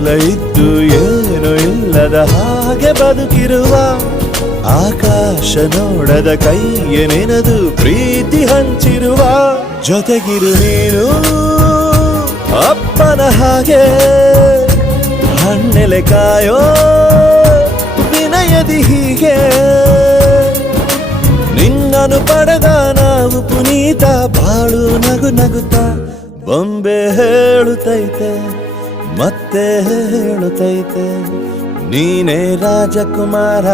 ಎಲ್ಲ ಇದ್ದು ಏನು ಇಲ್ಲದ ಹಾಗೆ ಬದುಕಿರುವ ಆಕಾಶ ನೋಡದ ಕೈಯ ನೆನೆದು ಪ್ರೀತಿ ಹಂಚಿರುವ ಜೊತೆಗಿರು ನೀನು ಅಪ್ಪನ ಹಾಗೆ ಹಣ್ಣೆಲೆ ಕಾಯೋ ವಿನಯದಿ ಹೀಗೆ ನಿನ್ನನು ಪಡೆದ ನಾವು ಪುನೀತ ಬಾಳು ನಗು ನಗುತ್ತಾ ಬೊಂಬೆ ಹೇಳುತ್ತೈತೆ ಮತ್ತೆ ಹೇಳುತ್ತೈತೆ ನೀನೇ ರಾಜಕುಮಾರ.